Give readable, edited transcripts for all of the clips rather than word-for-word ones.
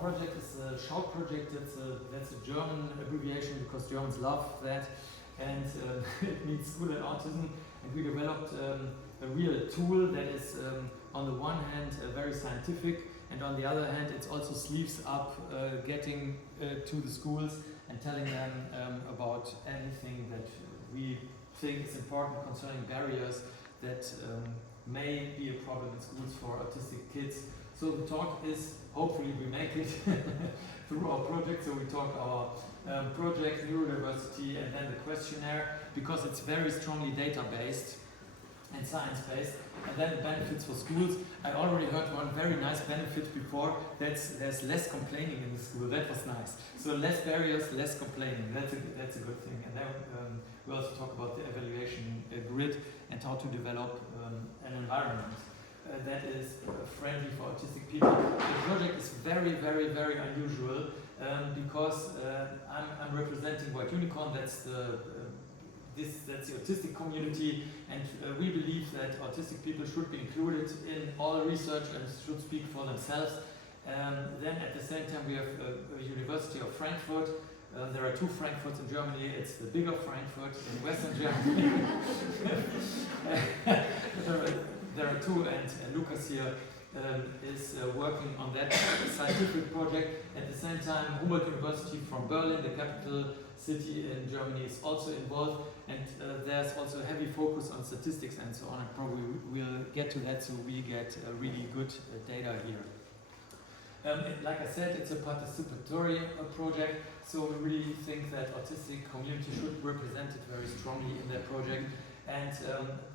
project is the schAUT project. That's a German abbreviation because Germans love that, and it means School and Autism. And we developed a real tool that is, on the one hand, very scientific, and on the other hand, it's also sleeves up, getting to the schools and telling them about anything that we think is important concerning barriers that may be a problem in schools for autistic kids. So the talk is, hopefully we make it through our project. So we talk our project, neurodiversity, and then the questionnaire, because it's very strongly data-based and science-based. And then the benefits for schools. I already heard one very nice benefit before. There's less complaining in the school. That was nice. So less barriers, less complaining. That's a good thing. And then we also talk about the evaluation grid and how to develop an environment that is friendly for autistic people. The project is very, very, very unusual because I'm representing White Unicorn. That's the autistic community, and we believe that autistic people should be included in all research and should speak for themselves. Then at the same time we have University of Frankfurt. There are two Frankfurts in Germany. It's the bigger Frankfurt in Western Germany. There are two, and Lukas here is working on that scientific project. At the same time, Humboldt University from Berlin, the capital city in Germany, is also involved, and there's also a heavy focus on statistics and so on, and probably we'll get to that so we get really good data here. Like I said, it's a participatory project, so we really think that autistic community should be represented very strongly in that project. And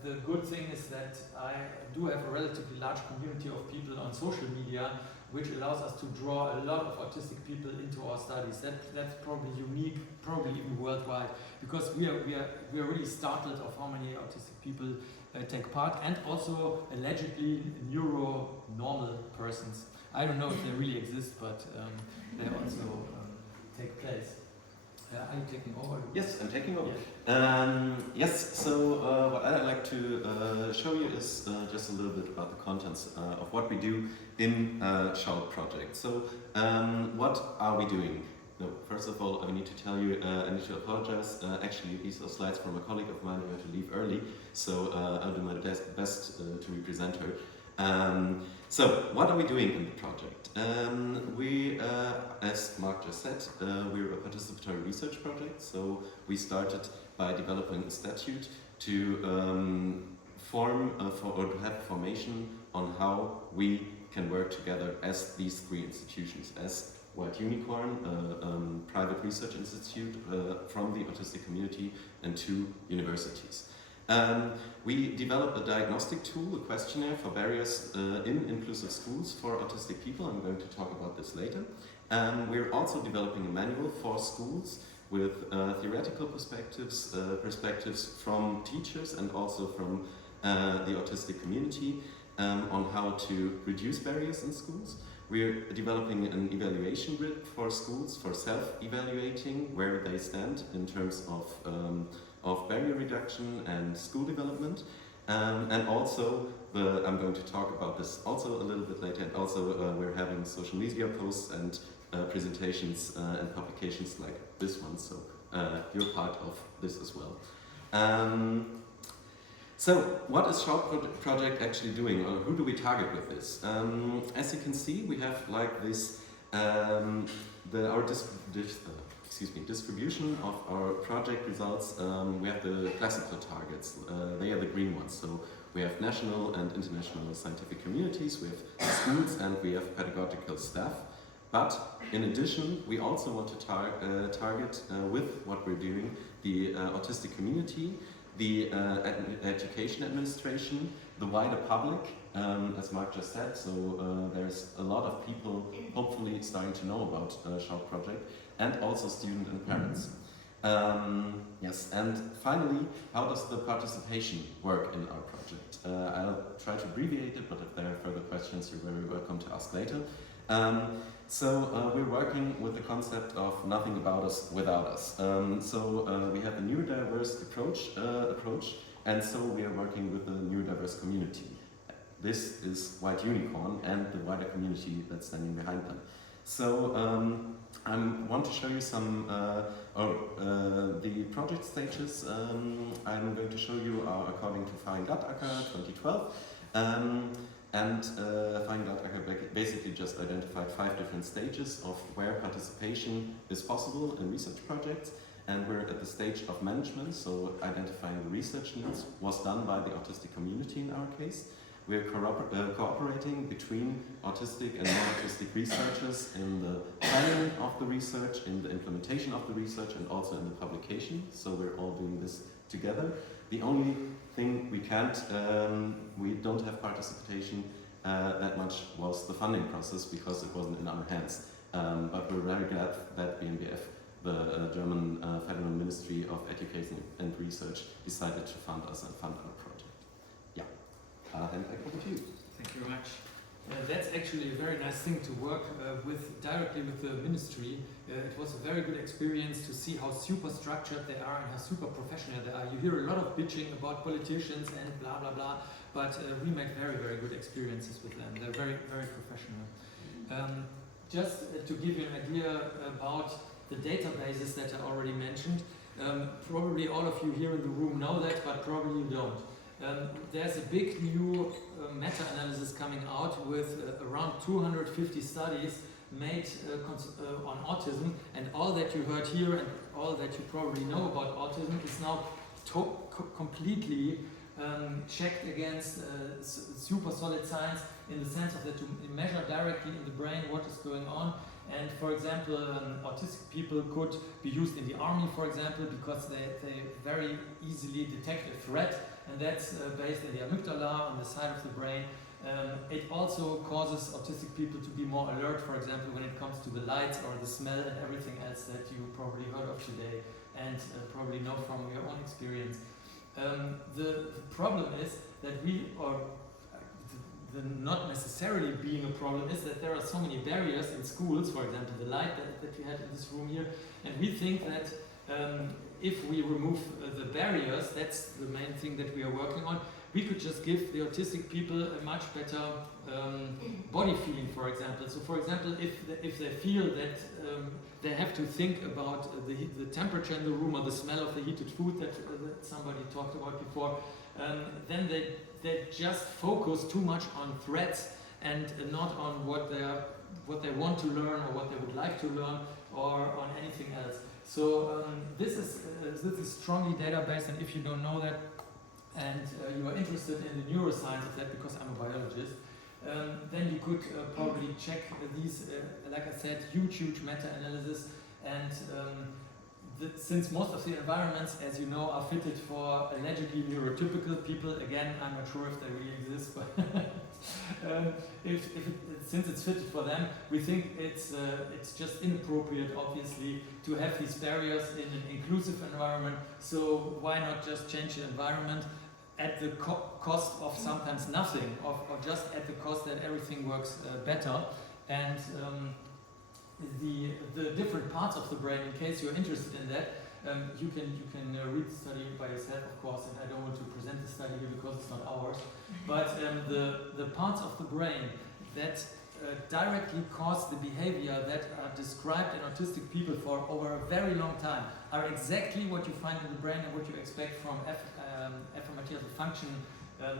the good thing is that I do have a relatively large community of people on social media, which allows us to draw a lot of autistic people into our studies. That's probably unique, probably even worldwide, because we are really startled of how many autistic people take part, and also allegedly neuro-normal persons. I don't know if they really exist, but they also take place. Are you taking over? Yes, I'm taking over. Yeah. Yes, so what I'd like to show you is just a little bit about the contents of what we do in schAUT project. So what are we doing? No, first of all, I need to tell you, I need to apologize. Actually, these are slides from a colleague of mine who had to leave early, so I'll do my best to represent her. So, what are we doing in the project? As Mark just said, we're a participatory research project, so we started by developing a statute to form or to have formation on how we can work together as these three institutions, as White Unicorn, private research institute from the autistic community, and two universities. We developed a diagnostic tool, a questionnaire for barriers in inclusive schools for autistic people. I'm going to talk about this later. We're also developing a manual for schools with theoretical perspectives, perspectives from teachers and also from the autistic community on how to reduce barriers in schools. We're developing an evaluation grid for schools for self-evaluating where they stand in terms of barrier reduction and school development. And also, I'm going to talk about this also a little bit later, and also we're having social media posts and presentations and publications like this one, so you're part of this as well. So, what is schAUT project actually doing, or who do we target with this? As you can see, we have like this, distribution of our project results. We have the classical targets, they are the green ones. So we have national and international scientific communities, we have schools, and we have pedagogical staff. But in addition, we also want to target with what we're doing the autistic community, the education administration, the wider public, as Mark just said. So there's a lot of people hopefully starting to know about schAUT project, and also students and parents. Yes, and finally, how does the participation work in our project? I'll try to abbreviate it, but if there are further questions, you're very welcome to ask later. So we're working with the concept of nothing about us without us. We have a neurodiverse approach, and so we are working with the neurodiverse community. This is White Unicorn and the wider community that's standing behind them. So I want to show you some the project stages. I'm going to show you are according to Glasgow 2012. And Glasgow basically just identified 5 different stages of where participation is possible in research projects. And we're at the stage of management, so identifying the research needs was done by the autistic community in our case. We're cooperating between autistic and non-autistic researchers in the planning of the research, in the implementation of the research, and also in the publication. So we're all doing this together. The only thing we don't have participation that much was the funding process, because it wasn't in our hands. But we're very glad that BMBF, the German Federal Ministry of Education and Research, decided to fund us and fund our project. Yeah, and I over to you. Thank you very much. That's actually a very nice thing to work directly with the ministry. It was a very good experience to see how super structured they are and how super professional they are. You hear a lot of bitching about politicians and blah blah blah, but we make very, very good experiences with them. They're very, very professional. Just to give you an idea about the databases that I already mentioned, probably all of you here in the room know that, but probably you don't. There's a big new meta-analysis coming out with around 250 studies made on autism, and all that you heard here and all that you probably know about autism is now completely checked against super solid science, in the sense of that you measure directly in the brain what is going on. And for example, autistic people could be used in the army, for example, because they very easily detect a threat, and that's based in the amygdala on the side of the brain. It also causes autistic people to be more alert, for example, when it comes to the lights or the smell and everything else that you probably heard of today and probably know from your own experience. The problem is that not necessarily being a problem is that there are so many barriers in schools, for example the light that we had in this room here, and we think that if we remove the barriers, that's the main thing that we are working on, we could just give the autistic people a much better body feeling, for example. So for example, if they feel that they have to think about the temperature in the room or the smell of the heated food that somebody talked about before, then they just focus too much on threats and not on what they want to learn or what they would like to learn or on anything else. So this is strongly data-based, and if you don't know that and you are interested in the neuroscience of that, because I'm a biologist, then you could probably check these, like I said, huge meta-analysis. And since most of the environments, as you know, are fitted for allegedly neurotypical people, again, I'm not sure if they really exist, but since it's fitted for them, we think it's just inappropriate, obviously, to have these barriers in an inclusive environment. So why not just change the environment at the cost of sometimes nothing, or just at the cost that everything works better. And the different parts of the brain, in case you're interested in that, you can read the study by yourself, of course, and I don't want to present the study here because it's not ours. But the parts of the brain that directly cause the behavior that are described in autistic people for over a very long time are exactly what you find in the brain and what you expect from affirmative function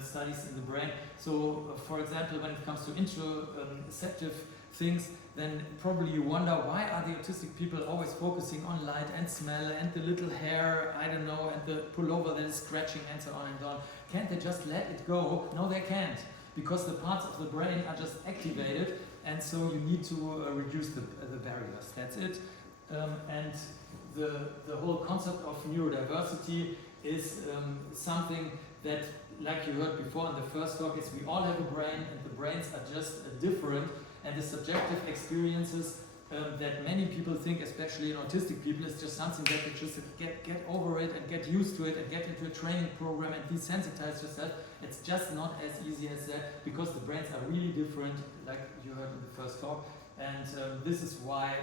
studies in the brain. So, for example, when it comes to interoceptive things, then probably you wonder, why are the autistic people always focusing on light and smell and the little hair, I don't know, and the pullover that is scratching and so on and so on. Can't they just let it go? No, they can't, because the parts of the brain are just activated, and so you need to reduce the barriers. That's it. And the whole concept of neurodiversity is something that, like you heard before in the first talk, is we all have a brain, and the brains are just different. And the subjective experiences that many people think, especially in autistic people, is just something that you just get over it and get used to it and get into a training program and desensitize yourself. It's just not as easy as that, because the brains are really different, like you heard in the first talk. And this is why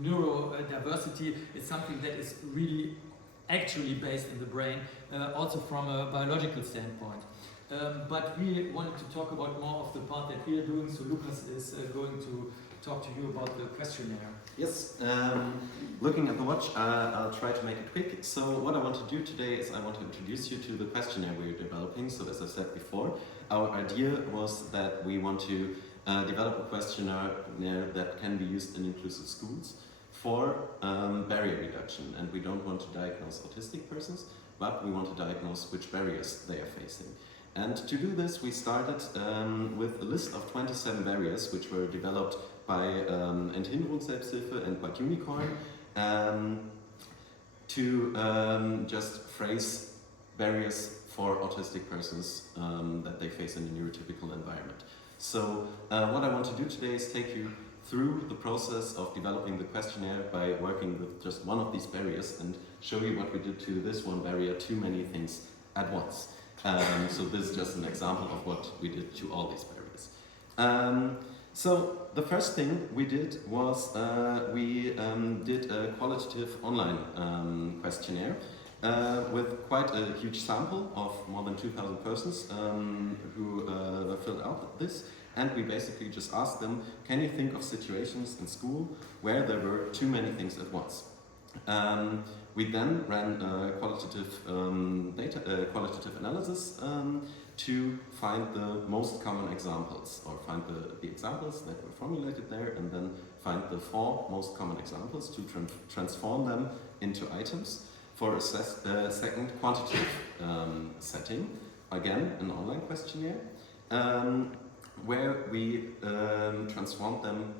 neurodiversity is something that is really actually based in the brain, also from a biological standpoint. But we wanted to talk about more of the part that we are doing, so Lukas is going to talk to you about the questionnaire. Yes, looking at the watch, I'll try to make it quick. So what I want to do today is I want to introduce you to the questionnaire we're developing. So as I said before, our idea was that we want to develop a questionnaire that can be used in inclusive schools for barrier reduction. And we don't want to diagnose autistic persons, but we want to diagnose which barriers they are facing. And to do this, we started with a list of 27 barriers, which were developed by Enthinderungsselbsthilfe and by Unicorn to just phrase barriers for autistic persons that they face in a neurotypical environment. So what I want to do today is take you through the process of developing the questionnaire by working with just one of these barriers and show you what we did to this one barrier, too many things at once. So this is just an example of what we did to all these barriers. So the first thing we did was we did a qualitative online questionnaire with quite a huge sample of more than 2,000 persons who filled out this. And we basically just asked them, can you think of situations in school where there were too many things at once? We then ran qualitative analysis to find the most common examples, or find the examples that were formulated there, and then find the 4 most common examples to transform them into items for a second quantitative setting, again an online questionnaire, where we transformed them,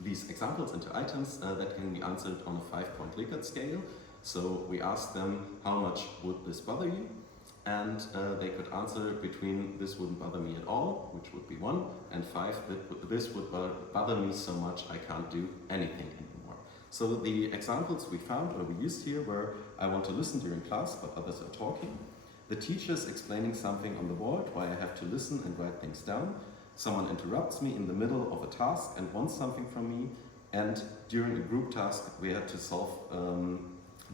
these examples, into items that can be answered on a 5-point Likert scale. So we asked them, how much would this bother you? And they could answer between this wouldn't bother me at all, which would be 1, and 5, this would bother me so much I can't do anything anymore. So the examples we found, or we used here, were I want to listen during class, but others are talking. The teacher's explaining something on the board, why I have to listen and write things down. Someone interrupts me in the middle of a task and wants something from me. And during a group task, we have to solve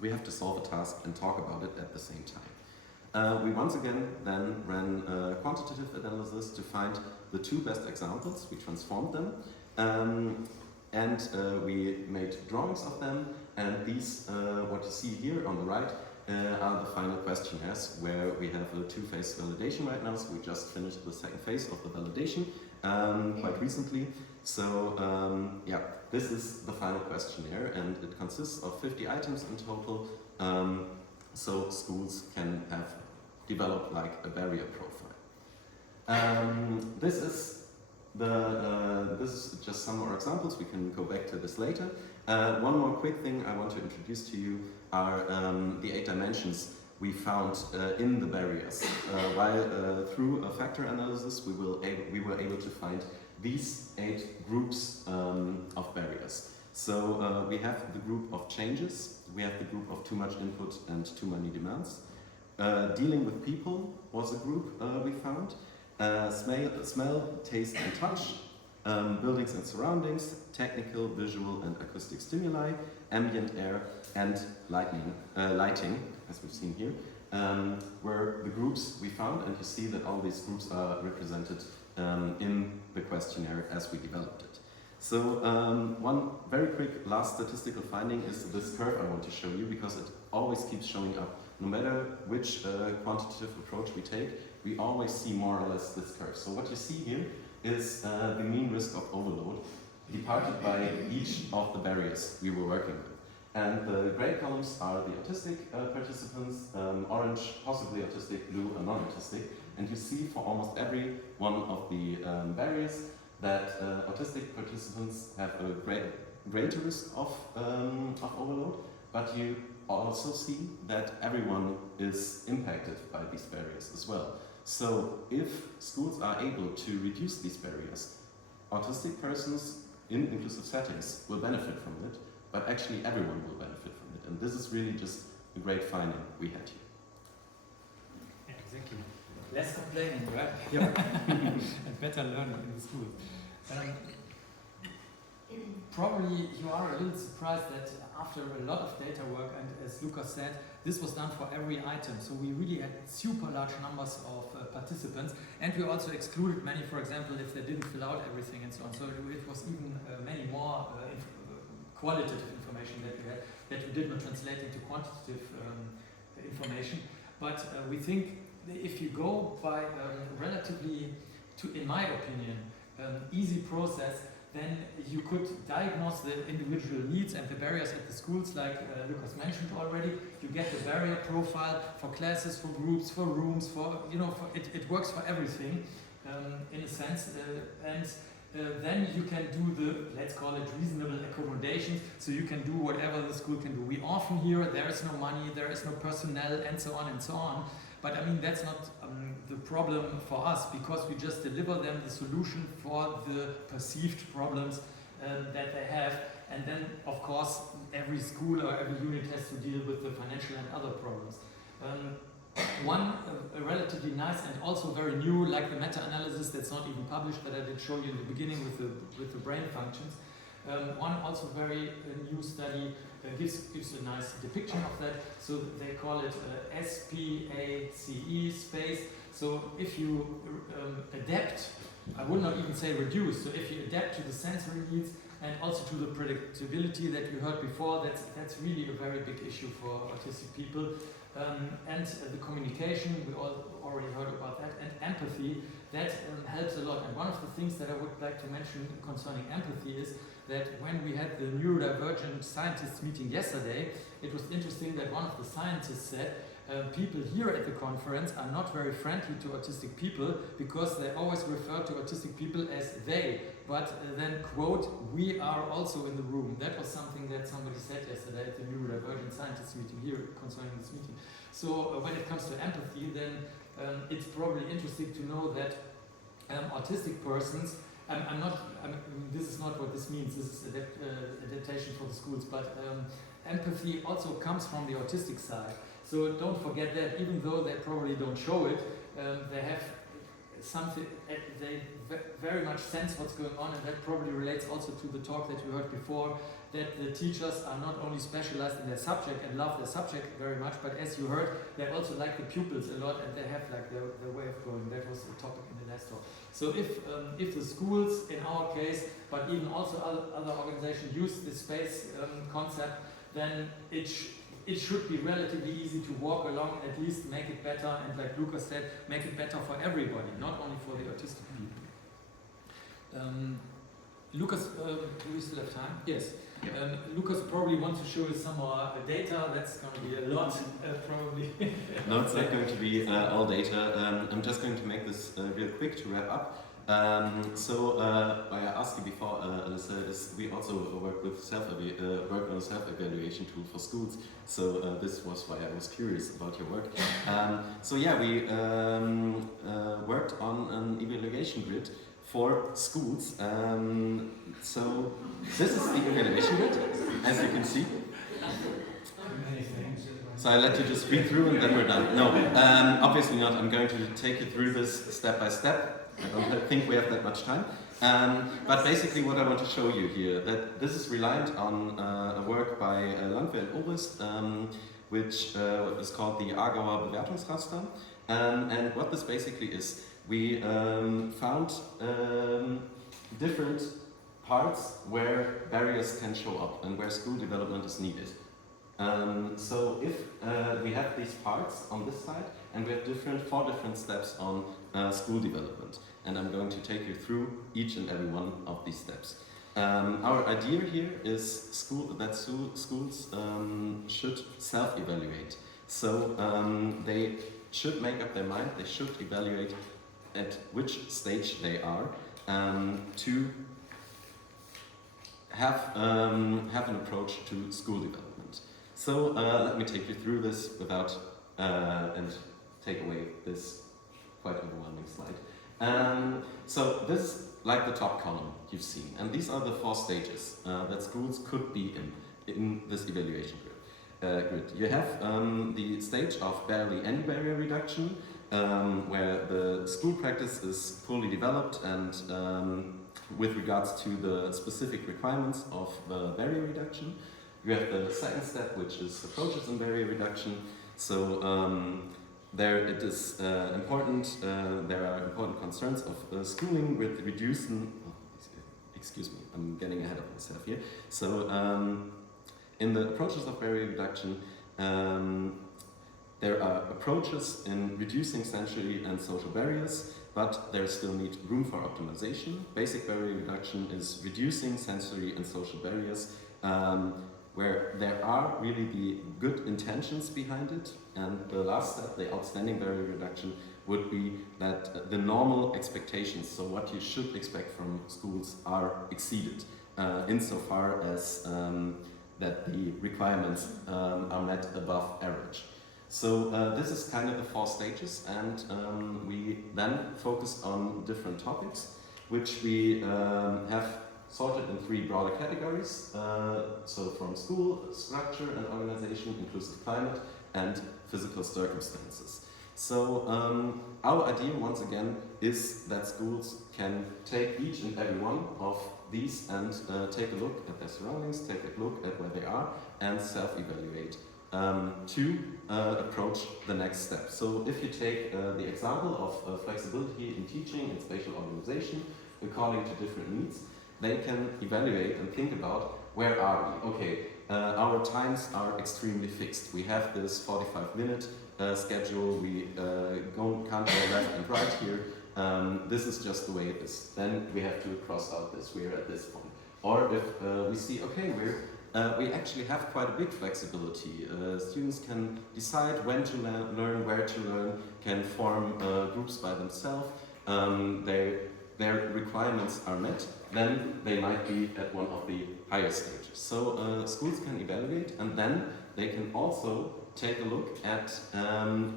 a task and talk about it at the same time. We once again then ran a quantitative analysis to find the 2 best examples. We transformed them and we made drawings of them. And these, what you see here on the right, are the final questionnaires, where we have a 2-phase validation right now. So we just finished the second phase of the validation quite recently. So yeah, this is the final questionnaire, and it consists of 50 items in total. So schools can have developed like a barrier profile. This is just some more examples. We can go back to this later. One more quick thing I want to introduce to you are the 8 dimensions we found in the barriers. While through a factor analysis, we were able to find these 8 groups of barriers. So we have the group of changes, we have the group of too much input and too many demands. Dealing with people was a group we found. Smell, taste and touch, buildings and surroundings, technical, visual and acoustic stimuli, ambient air and lighting, as we've seen here, were the groups we found, and you see that all these groups are represented in the questionnaire as we developed it. So one very quick last statistical finding is this curve I want to show you, because it always keeps showing up. No matter which quantitative approach we take, we always see more or less this curve. So what you see here is the mean risk of overload departed by each of the barriers we were working with. And the gray columns are the autistic participants, orange possibly autistic, blue a non-autistic. And you see for almost every one of the barriers that autistic participants have a greater risk of overload, but you also see that everyone is impacted by these barriers as well. So if schools are able to reduce these barriers, autistic persons in inclusive settings will benefit from it, but actually everyone will benefit from it. And this is really just a great finding we had here. Yeah, exactly. Less complaining, right? Yeah. And better learning in the school. Probably you are a little surprised that after a lot of data work, and as Lukas said, this was done for every item. So we really had super large numbers of participants, and we also excluded many, for example, if they didn't fill out everything and so on. So it was even many qualitative information that we had, that we did not translate into quantitative information. But we think that if you go by relatively, in my opinion, easy process, then you could diagnose the individual needs and the barriers at the schools, like Lukas mentioned already. You get the barrier profile for classes, for groups, for rooms, it works for everything in a sense. Then you can do the, let's call it, reasonable accommodations, so you can do whatever the school can do. We often hear there is no money, there is no personnel, and so on and so on. But I mean, that's not the problem for us, because we just deliver them the solution for the perceived problems that they have. And then, of course, every school or every unit has to deal with the financial and other problems. One relatively nice and also very new, like the meta-analysis that's not even published, that I did show you in the beginning with the brain functions. One also very new study gives a nice depiction of that. So they call it SPACE space. So if you adapt, I would not even say reduce, so if you adapt to the sensory needs and also to the predictability that you heard before, that's really a very big issue for autistic people. And the communication, we all already heard about that, and empathy, that helps a lot. And one of the things that I would like to mention concerning empathy is that when we had the neurodivergent scientists meeting yesterday, it was interesting that one of the scientists said, people here at the conference are not very friendly to autistic people because they always refer to autistic people as they, but then quote, we are also in the room. That was something that somebody said yesterday at the neurodivergent scientists meeting here concerning this meeting. So when it comes to empathy, then it's probably interesting to know that autistic persons, this is not what this means, this is adaptation for the schools, but empathy also comes from the autistic side. So don't forget that, even though they probably don't show it, they have something, they very much sense what's going on, and that probably relates also to the talk that you heard before, that the teachers are not only specialized in their subject and love their subject very much, but as you heard, they also like the pupils a lot, and they have like their way of going. That was the topic in the last talk. So if the schools, in our case, but even also other organizations use this space concept, then it should be relatively easy to walk along, at least make it better, and like Lukas said, make it better for everybody, not only for the autistic people. Lukas, do we still have time? Yes. Lukas probably wants to show you some more data. That's going to be a lot, probably. No, it's not going to be all data. I'm just going to make this real quick to wrap up. Why I asked you before, Alyssa, is we also work with work on a self-evaluation tool for schools. So this was why I was curious about your work. We worked on an evaluation grid for schools. So this is the evaluation grid, as you can see. So I let you just read through and then we're done. No, obviously not. I'm going to take you through this step by step. I don't think we have that much time. But basically what I want to show you here, that this is reliant on a work by Landwehr and Obrist, which is called the Aargauer Bewertungsraster. And what this basically is, we found different parts where barriers can show up and where school development is needed. So if we have these parts on this side, and we have 4 different steps on school development, and I'm going to take you through each and every one of these steps. Our idea here is that schools should self-evaluate. So they should make up their mind, they should evaluate at which stage they are to have an approach to school development. So let me take you through this without and take away this quite overwhelming slide. So this is like the top column you've seen, and these are the 4 stages that schools could be in this evaluation grid. You have the stage of barely any barrier reduction, where the school practice is fully developed and with regards to the specific requirements of barrier reduction. You have the second step, which is approaches in barrier reduction. So there it is important, there are important concerns of schooling with reducing excuse me, I'm getting ahead of myself here. So in the approaches of barrier reduction, there are approaches in reducing sensory and social barriers, but there still need room for optimization. Basic barrier reduction is reducing sensory and social barriers where there are really the good intentions behind it. And the last step, the outstanding barrier reduction, would be that the normal expectations, so what you should expect from schools, are exceeded insofar as that the requirements are met above average. So this is kind of the 4 stages, and we then focus on different topics, which we have sorted in 3 broader categories. So from school, structure and organization, inclusive climate, and physical circumstances. So our idea, once again, is that schools can take each and every one of these and take a look at their surroundings, take a look at where they are, and self-evaluate to approach the next step. So if you take the example of flexibility in teaching and spatial organization according to different needs, they can evaluate and think about, where are we? Okay, our times are extremely fixed. We have this 45-minute schedule, we can't go left and right here. This is just the way it is. Then we have to cross out this, we're at this point. Or if we see, okay, we actually have quite a big flexibility. Students can decide when to learn, where to learn, can form groups by themselves. Their requirements are met, then they might be at one of the higher stages. So schools can evaluate, and then they can also take a look at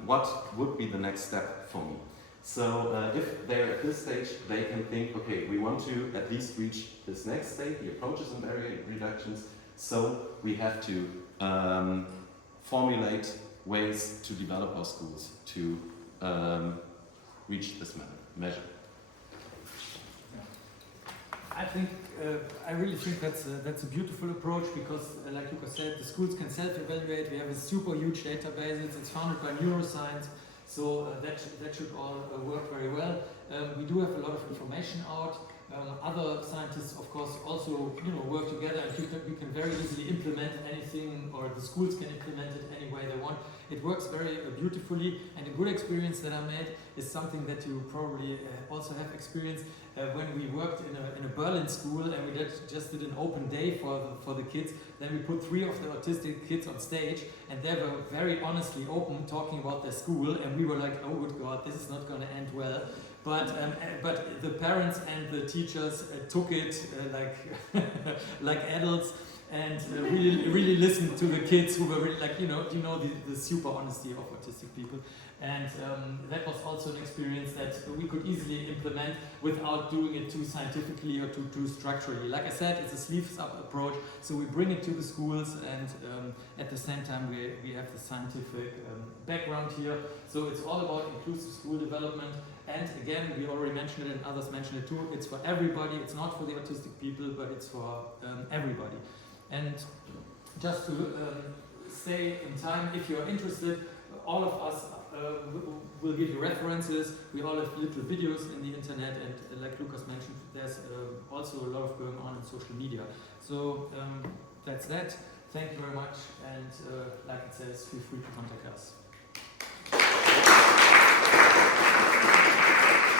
what would be the next step for me. So if they're at this stage, they can think, okay, we want to at least reach this next stage, the approaches and barrier reductions, so we have to formulate ways to develop our schools to reach this measure. I really think that's a beautiful approach, because like Lukas said, the schools can self-evaluate. We have a super huge database. It's founded by neuroscience, so that should all work very well. We do have a lot of information out. Other scientists, of course, also work together, and we can very easily implement anything, or the schools can implement it any way they want. It works very beautifully, and a good experience that I made is something that you probably also have experienced. When we worked in a Berlin school, and we just did an open day for the kids, then we put 3 of the autistic kids on stage, and they were very honestly open, talking about their school, and we were like, oh good God, this is not going to end well. But the parents and the teachers took it like adults, and really listened to the kids, who were really like, the super honesty of autistic people. And that was also an experience that we could easily implement without doing it too scientifically or too structurally. Like I said, it's a sleeves-up approach, so we bring it to the schools, and at the same time we have the scientific background here. So it's all about inclusive school development. And again, we already mentioned it, and others mentioned it too, it's for everybody. It's not for the autistic people, but it's for everybody. And just to stay in time, if you're interested, all of us will give you references. We all have little videos in the internet, and like Lukas mentioned, there's also a lot of going on in social media. So that's that. Thank you very much, and like it says, feel free to contact us.